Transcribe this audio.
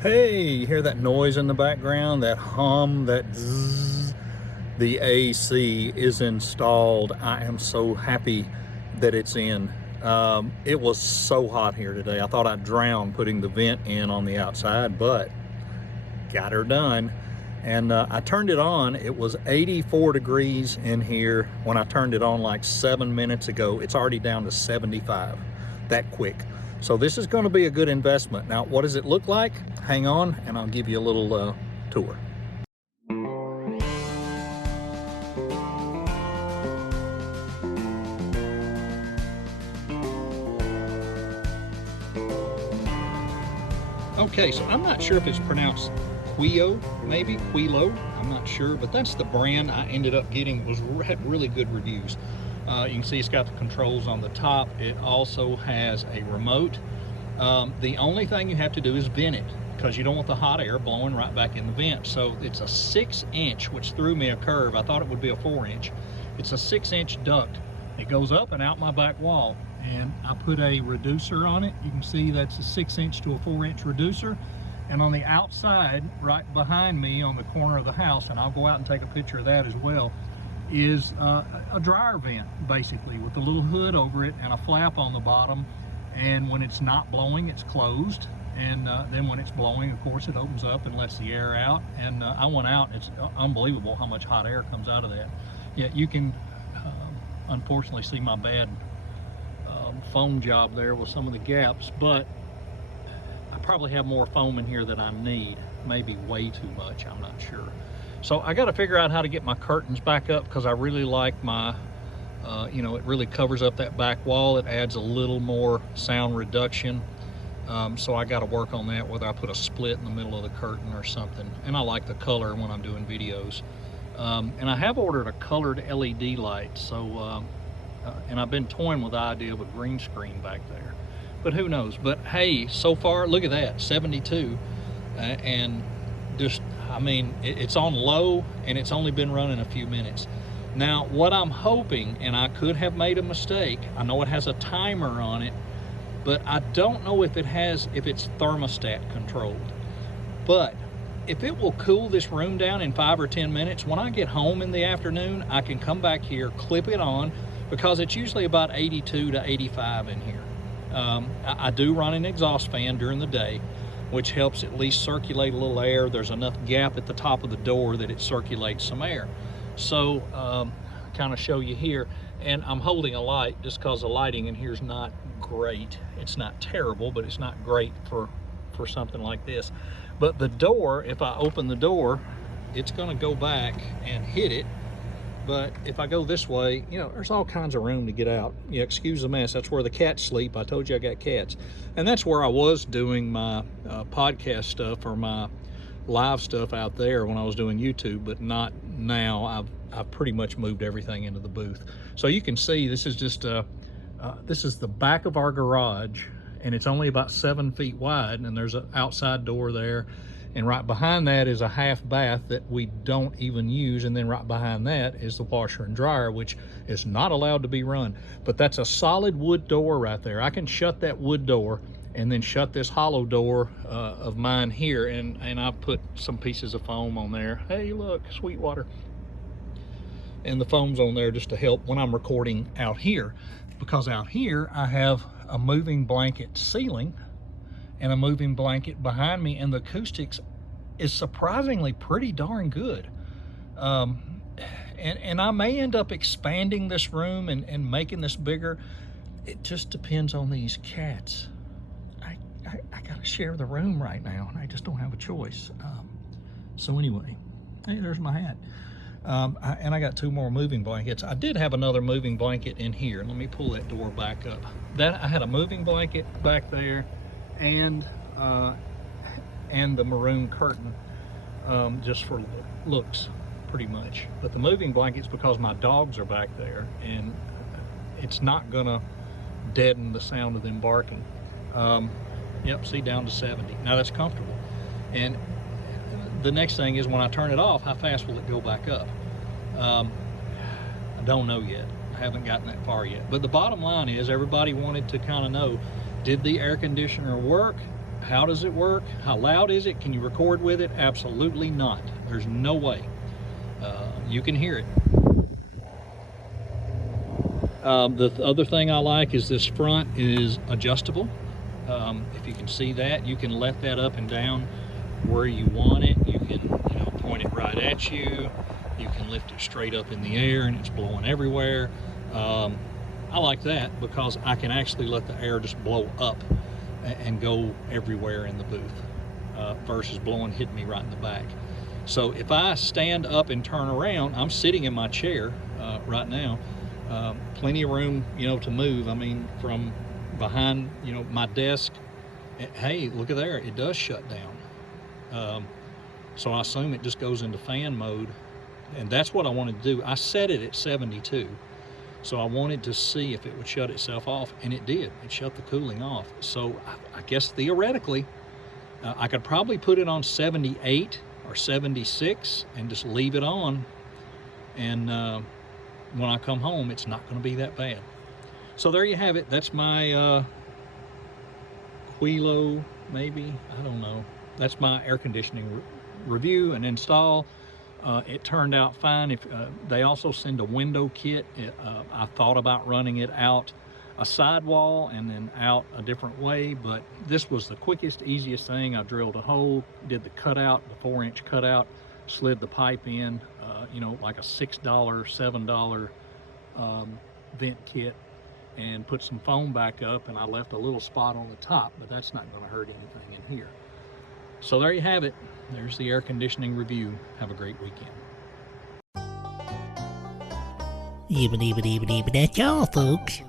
Hey, you hear that noise in the background, that hum, that zzz? The AC is installed. I am so happy that it's in. It was so hot here today. I thought I'd drown putting the vent in on the outside, but got her done. And I turned it on. It was 84 degrees in here when I turned it on like 7 minutes ago. It's already down to 75 that quick. So this is going to be a good investment. Now, what does it look like? Hang on and I'll give you a little tour. Okay, so I'm not sure if it's pronounced Quio, maybe Quilo, I'm not sure, but that's the brand I ended up getting. It had really good reviews. You can see it's got the controls on the top. It also has a remote. The only thing you have to do is vent it, because you don't want the hot air blowing right back in the vent. So it's a 6-inch, which threw me a curve. I thought it would be a 4-inch. It's a 6-inch duct. It goes up and out my back wall, and I put a reducer on it. You can see that's a 6-inch to a 4-inch reducer. And on the outside, right behind me on the corner of the house, and I'll go out and take a picture of that as well, is a dryer vent, basically, with a little hood over it and a flap on the bottom. And when it's not blowing, it's closed. And then when it's blowing, of course, it opens up and lets the air out. And I went out, it's unbelievable how much hot air comes out of that. Yeah, you can unfortunately see my bad foam job there with some of the gaps, but I probably have more foam in here than I need. Maybe way too much, I'm not sure. So I got to figure out how to get my curtains back up, because I really like my, you know, it really covers up that back wall. It adds a little more sound reduction. So I got to work on that, whether I put a split in the middle of the curtain or something. And I like the color when I'm doing videos. And I have ordered a colored LED light. So, and I've been toying with the idea of a green screen back there. But who knows? But hey, so far, look at that, 72. And just, I mean, it's on low and it's only been running a few minutes. Now, what I'm hoping, and I could have made a mistake, I know it has a timer on it, but I don't know if it's thermostat controlled. But if it will cool this room down in 5 or 10 minutes, when I get home in the afternoon, I can come back here, clip it on, because it's usually about 82 to 85 in here. I do run an exhaust fan during the day, which helps at least circulate a little air. There's enough gap at the top of the door that it circulates some air. So kind of show you here, and I'm holding a light just because the lighting in here is not great. It's not terrible, but it's not great for something like this. But the door, if I open the door, it's going to go back and hit it. But if I go this way, you know, there's all kinds of room to get out. Yeah, excuse the mess. That's where the cats sleep. I told you I got cats. And that's where I was doing my podcast stuff, or my live stuff out there when I was doing YouTube, but not now. I've pretty much moved everything into the booth. So you can see this is just this is the back of our garage, and it's only about 7 feet wide, and there's an outside door there. And right behind that is a half bath that we don't even use. And then right behind that is the washer and dryer, which is not allowed to be run. But that's a solid wood door right there. I can shut that wood door and then shut this hollow door of mine here. And I put some pieces of foam on there. Hey, look, Sweetwater. And the foam's on there just to help when I'm recording out here. Because out here I have a moving blanket ceiling and a moving blanket behind me, and the acoustics is surprisingly pretty darn good. And I may end up expanding this room and making this bigger. It just depends on these cats. I gotta share the room right now, and I just don't have a choice. So anyway, hey, there's my hat. And I got 2 more moving blankets. I did have another moving blanket in here. Let me pull that door back up. I had a moving blanket back there, and the maroon curtain, just for looks, pretty much. But the moving blanket's because my dogs are back there, and it's not gonna deaden the sound of them barking. Yep, see, down to 70. Now that's comfortable. And the next thing is, when I turn it off, how fast will it go back up? I don't know yet. I haven't gotten that far yet. But the bottom line is, everybody wanted to kind of know, did the air conditioner work? How does it work? How loud is it? Can you record with it? Absolutely not. There's no way. You can hear it. The other thing I like is this front is adjustable. If you can see that, you can let that up and down where you want it. You can, you know, point it right at you. You can lift it straight up in the air and it's blowing everywhere. I like that because I can actually let the air just blow up and go everywhere in the booth versus hitting me right in the back. So if I stand up and turn around, I'm sitting in my chair right now. Plenty of room, you know, to move. I mean, from behind, you know, my desk. Hey, look at there, it does shut down. So I assume it just goes into fan mode, and that's what I wanted to do. I set it at 72, so I wanted to see if it would shut itself off, and it did. It shut the cooling off. So I guess theoretically, I could probably put it on 78 or 76 and just leave it on, and when I come home, it's not going to be that bad. So there you have it. That's my Quilo, maybe, I don't know. That's my air conditioning review and install. It turned out fine. If they also send a window kit. I thought about running it out a sidewall and then out a different way, but this was the quickest, easiest thing. I drilled a hole, did the cutout, the 4-inch cutout, slid the pipe in, you know, like a $6, $7 vent kit, and put some foam back up, and I left a little spot on the top, but that's not going to hurt anything in here. So there you have it. There's the air conditioning review. Have a great weekend. That's all, folks.